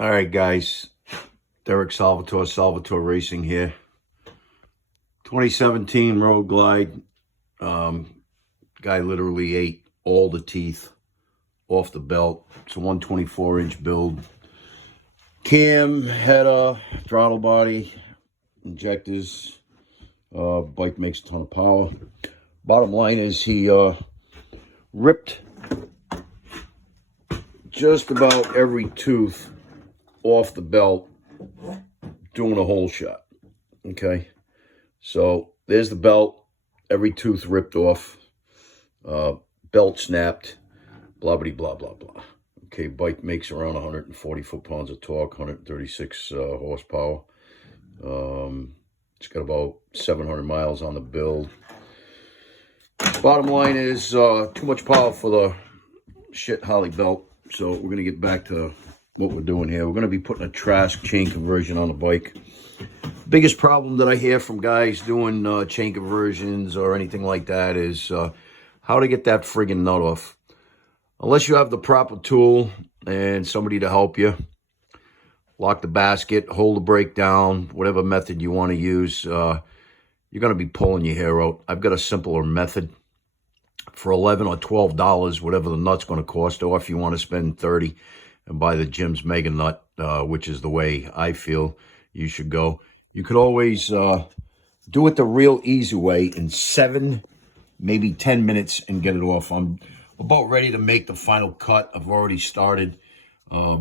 All right, guys. DerekSalvatore of Salvatore Racing here. 2017 Road Glide. Guy literally ate all the teeth off the belt. It's a 124-inch build. Cam, header, throttle body, injectors. Bike makes a ton of power. Bottom line is he ripped just about every tooth off the belt doing a hole shot. Okay, so there's the belt, every tooth ripped off, belt snapped, blah blah blah blah blah. Okay, bike makes around 140 foot-pounds of torque, 136 horsepower. It's got about 700 miles on the build. Bottom line is too much power for the shit Harley belt. So we're gonna get back to what we're doing here. We're gonna be putting a Trask chain conversion on the bike. Biggest problem that I hear from guys doing chain conversions or anything like that is how to get that friggin' nut off. Unless you have the proper tool and somebody to help you, lock the basket, hold the brake down, whatever method you want to use, you're going to be pulling your hair out. I've got a simpler method. For $11 or $12, whatever the nut's going to cost, or if you want to spend $30 and buy the Jim's Mega Nut, which is the way I feel you should go. You could always do it the real easy way in 7, maybe 10 minutes and get it off. I'm about ready to make the final cut. I've already started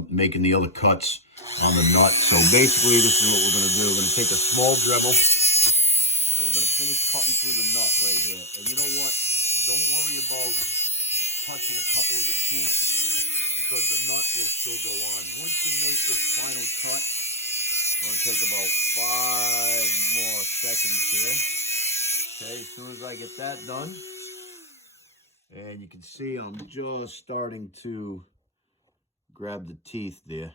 making the other cuts on the nut. So basically, this is what we're going to do. We're going to take a small Dremel and we're going to finish cutting through the nut right here. And you know what? Don't worry about touching a couple of the teeth because the nut will still go on. Once you make this final cut, it's going to take about 5 more seconds here. Okay, as soon as I get that done, and you can see I'm just starting to grab the teeth there.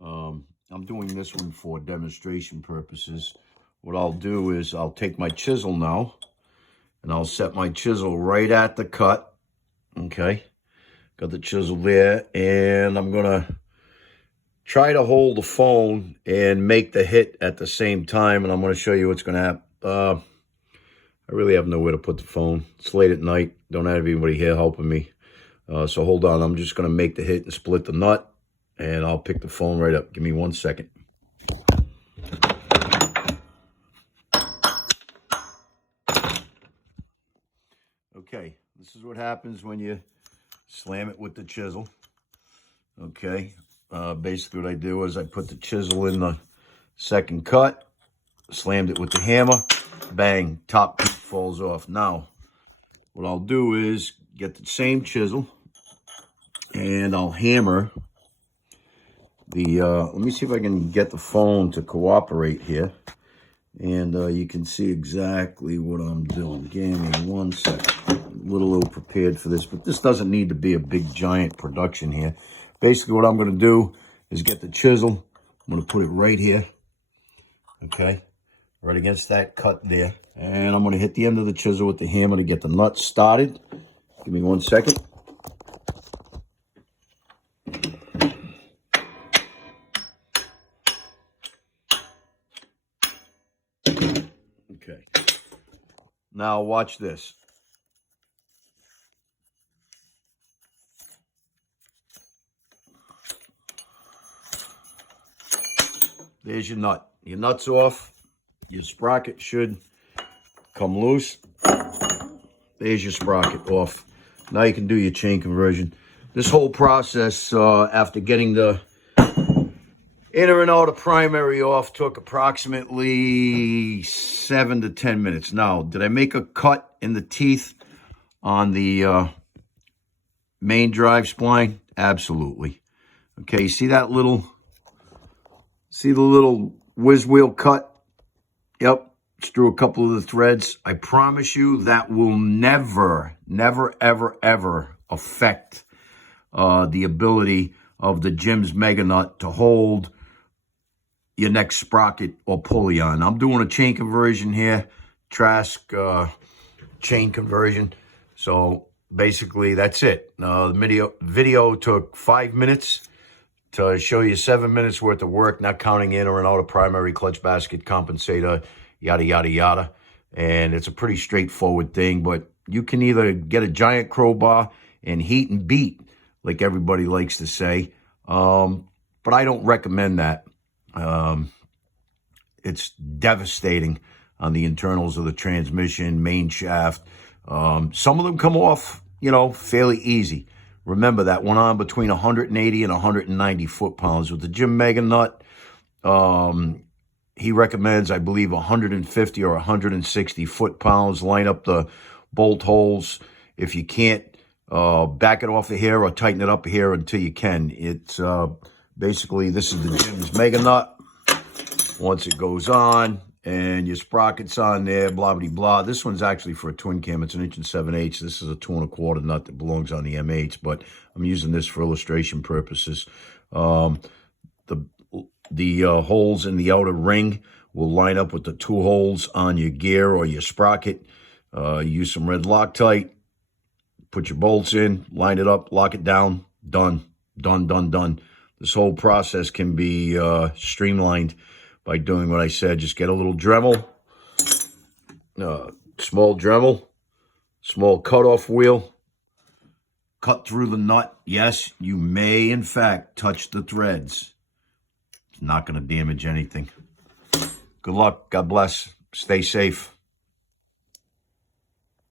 I'm doing this one for demonstration purposes. What I'll do is I'll take my chisel now, and I'll set my chisel right at the cut. Okay, got the chisel there, and I'm gonna try to hold the phone and make the hit at the same time, and I'm gonna show you what's gonna happen. I really have nowhere to put the phone. It's late at night, don't have anybody here helping me. So hold on, I'm just gonna make the hit and split the nut, and I'll pick the phone right up. Give me 1 second. Okay, this is what happens when you slam it with the chisel. Okay, basically what I do is I put the chisel in the second cut, slammed it with the hammer, bang, top piece falls off. Now, what I'll do is get the same chisel and I'll hammer the, let me see if I can get the phone to cooperate here. And you can see exactly what I'm doing. Give me 1 second. I'm a little prepared for this, but this doesn't need to be a big giant production here. Basically what I'm going to do is get the chisel. I'm going to put it right here. Okay. Right against that cut there. And I'm going to hit the end of the chisel with the hammer to get the nut started. Give me 1 second. Okay. Now watch this. There's your nut. Your nut's off. Your sprocket should come loose. There's your sprocket off. Now you can do your chain conversion. This whole process, after getting the inner and outer primary off, took approximately 7 to 10 minutes. Now, did I make a cut in the teeth on the main drive spline? Absolutely. Okay, see that little, see the little whiz wheel cut? Yep, it's through a couple of the threads. I promise you that will never, never, ever, ever affect the ability of the Jim's Mega Nut to hold your next sprocket or pulley on. I'm doing a chain conversion here, Trask chain conversion. So basically that's it. The video took 5 minutes. to show you 7 minutes worth of work, not counting in or out a primary clutch basket compensator, yada, yada, yada. And it's a pretty straightforward thing, but you can either get a giant crowbar and heat and beat, like everybody likes to say. But I don't recommend that. It's devastating on the internals of the transmission, main shaft. Some of them come off, fairly easy. Remember, that went on between 180 and 190 foot-pounds. With the Jim Mega Nut, he recommends, I believe, 150 or 160 foot-pounds. Line up the bolt holes. If you can't, back it off of here or tighten it up here until you can. It's basically, this is the Jim's Mega Nut. Once it goes on, and your sprocket's on there, blah, blah, blah. This one's actually for a twin cam. It's an 1 7/8. This is a 2 1/4 nut that belongs on the M8s, but I'm using this for illustration purposes. The holes in the outer ring will line up with the 2 holes on your gear or your sprocket. Use some red Loctite. Put your bolts in, line it up, lock it down. Done, done, done, done. This whole process can be streamlined by doing what I said. Just get a little Dremel, small Dremel, small cutoff wheel, cut through the nut. Yes, you may, in fact, touch the threads. It's not going to damage anything. Good luck. God bless. Stay safe.